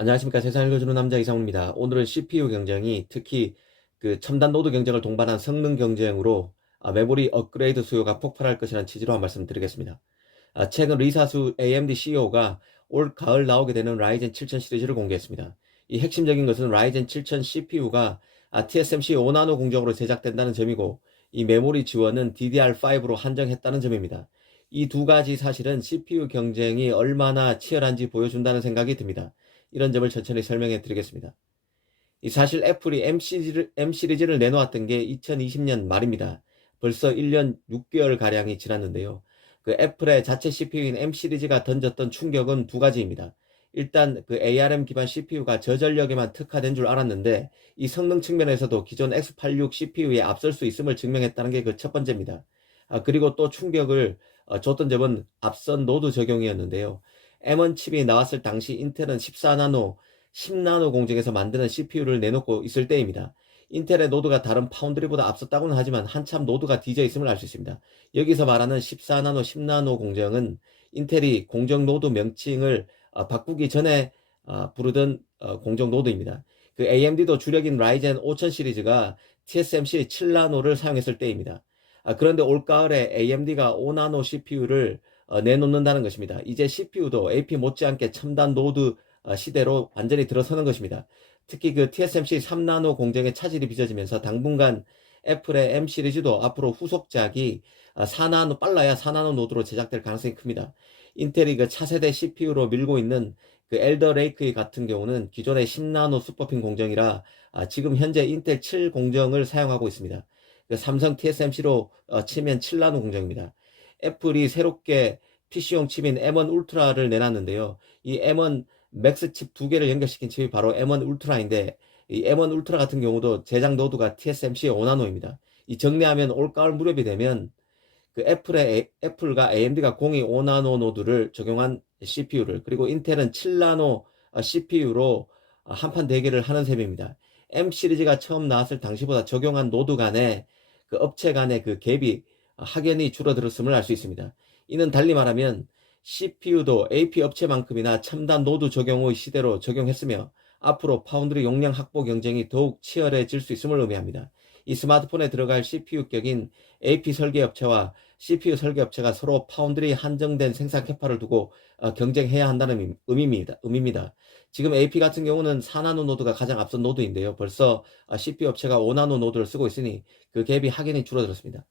안녕하십니까. 세상을 읽어주는 남자 이상훈입니다. 오늘은 CPU 경쟁이 특히 그 첨단 노드 경쟁을 동반한 성능 경쟁으로 메모리 업그레이드 수요가 폭발할 것이라는 취지로 한 말씀 드리겠습니다. 최근 리사수 AMD CEO가 올 가을 나오게 되는 라이젠 7000 시리즈를 공개했습니다. 이 핵심적인 것은 라이젠 7000 CPU가 TSMC 5나노 공정으로 제작된다는 점이고, 이 메모리 지원은 DDR5로 한정했다는 점입니다. 이 두 가지 사실은 CPU 경쟁이 얼마나 치열한지 보여준다는 생각이 듭니다. 이런 점을 천천히 설명해 드리겠습니다. 이 사실 애플이 M 시리즈를 내놓았던 게 2020년 말입니다. 벌써 1년 6개월 가량이 지났는데요. 그 애플의 자체 CPU인 M 시리즈가 던졌던 충격은 두 가지입니다. 일단 그 ARM 기반 CPU가 저전력에만 특화된 줄 알았는데, 이 성능 측면에서도 기존 X86 CPU에 앞설 수 있음을 증명했다는 게 그 첫 번째입니다. 그리고 또 충격을 줬던 점은 앞선 노드 적용이었는데요. M1 칩이 나왔을 당시 인텔은 14나노, 10나노 공정에서 만드는 CPU를 내놓고 있을 때입니다. 인텔의 노드가 다른 파운드리보다 앞섰다고는 하지만 한참 노드가 뒤져 있음을 알 수 있습니다. 여기서 말하는 14나노, 10나노 공정은 인텔이 공정 노드 명칭을 바꾸기 전에 부르던 공정 노드입니다. 그 AMD도 주력인 라이젠 5000 시리즈가 TSMC 7나노를 사용했을 때입니다. 그런데 올가을에 AMD가 5나노 CPU를 내놓는다는 것입니다. 이제 CPU도 AP 못지않게 첨단 노드 시대로 완전히 들어서는 것입니다. 특히 그 TSMC 3나노 공정의 차질이 빚어지면서 당분간 애플의 M 시리즈도 앞으로 후속작이 4나노, 빨라야 4나노 노드로 제작될 가능성이 큽니다. 인텔이 그 차세대 CPU로 밀고 있는 그 엘더 레이크 같은 경우는 기존의 10나노 슈퍼핀 공정이라 지금 현재 인텔 7 공정을 사용하고 있습니다. 그 삼성 TSMC로 치면 7나노 공정입니다. 애플이 새롭게 PC용 칩인 M1 울트라를 내놨는데요. 이 M1 맥스 칩 두 개를 연결시킨 칩이 바로 M1 울트라인데, 이 M1 울트라 같은 경우도 제작 노드가 TSMC 5나노입니다. 이 정리하면 올가을 무렵이 되면 그 애플과 AMD가 공이 5나노 노드를 적용한 CPU를, 그리고 인텔은 7나노 CPU로 한판 대결을 하는 셈입니다. M 시리즈가 처음 나왔을 당시보다 적용한 노드 간의 그 업체 간의 그 갭이 확연히 줄어들었음을 알 수 있습니다. 이는 달리 말하면 CPU도 AP 업체만큼이나 첨단 노드 적용의 시대로 적용했으며, 앞으로 파운드리 용량 확보 경쟁이 더욱 치열해질 수 있음을 의미합니다. 이 스마트폰에 들어갈 CPU 격인 AP 설계업체와 CPU 설계업체가 서로 파운드리 한정된 생산 캐파를 두고 경쟁해야 한다는 의미입니다. 지금 AP 같은 경우는 4나노 노드가 가장 앞선 노드인데요. 벌써 CPU 업체가 5나노 노드를 쓰고 있으니 그 갭이 확연히 줄어들었습니다.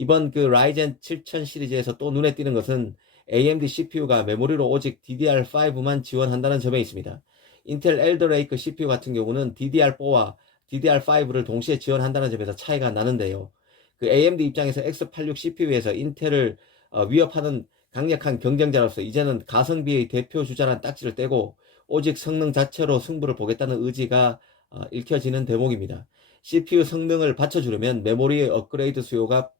이번 그 라이젠 7000 시리즈에서 또 눈에 띄는 것은 AMD CPU가 메모리로 오직 DDR5만 지원한다는 점에 있습니다. 인텔 엘더레이크 CPU 같은 경우는 DDR4와 DDR5를 동시에 지원한다는 점에서 차이가 나는데요. 그 AMD 입장에서 X86 CPU에서 인텔을 위협하는 강력한 경쟁자로서 이제는 가성비의 대표 주자라는 딱지를 떼고 오직 성능 자체로 승부를 보겠다는 의지가 읽혀지는 대목입니다. CPU 성능을 받쳐주려면 메모리의 업그레이드 수요가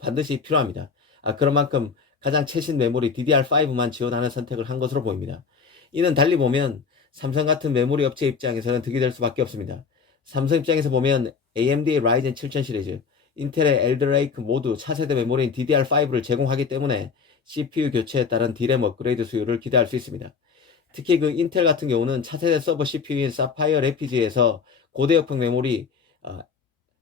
반드시 필요합니다. 그런 만큼 가장 최신 메모리 DDR5만 지원하는 선택을 한 것으로 보입니다. 이는 달리 보면 삼성 같은 메모리 업체 입장에서는 득이 될 수밖에 없습니다. 삼성 입장에서 보면 AMD의 라이젠 7000 시리즈, 인텔의 엘더레이크 모두 차세대 메모리인 DDR5를 제공하기 때문에 CPU 교체에 따른 D램 업그레이드 수요를 기대할 수 있습니다. 특히 그 인텔 같은 경우는 차세대 서버 CPU인 사파이어 레피지에서 고대역풍 메모리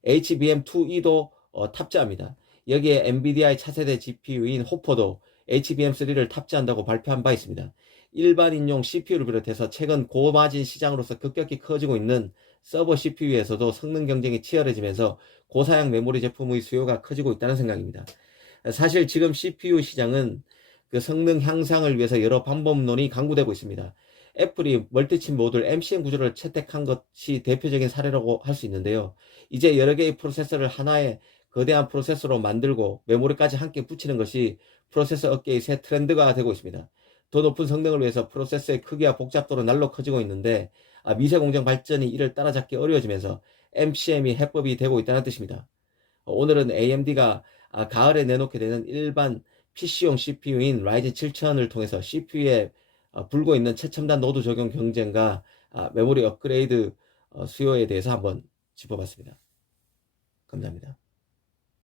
HBM2E도 탑재합니다. 여기에 엔비디아의 차세대 GPU인 호퍼도 HBM3를 탑재한다고 발표한 바 있습니다. 일반인용 CPU를 비롯해서 최근 고마진 시장으로서 급격히 커지고 있는 서버 CPU에서도 성능 경쟁이 치열해지면서 고사양 메모리 제품의 수요가 커지고 있다는 생각입니다. 사실 지금 CPU 시장은 그 성능 향상을 위해서 여러 방법론이 강구되고 있습니다. 애플이 멀티칩 모듈 MCM 구조를 채택한 것이 대표적인 사례라고 할 수 있는데요. 이제 여러 개의 프로세서를 하나의 거대한 프로세서로 만들고 메모리까지 함께 붙이는 것이 프로세서 업계의 새 트렌드가 되고 있습니다. 더 높은 성능을 위해서 프로세서의 크기와 복잡도로 날로 커지고 있는데, 미세 공정 발전이 이를 따라잡기 어려워지면서 MCM이 해법이 되고 있다는 뜻입니다. 오늘은 AMD가 가을에 내놓게 되는 일반 PC용 CPU인 라이젠 7000을 통해서 CPU에 불고 있는 최첨단 노드 적용 경쟁과 메모리 업그레이드 수요에 대해서 한번 짚어봤습니다. 감사합니다.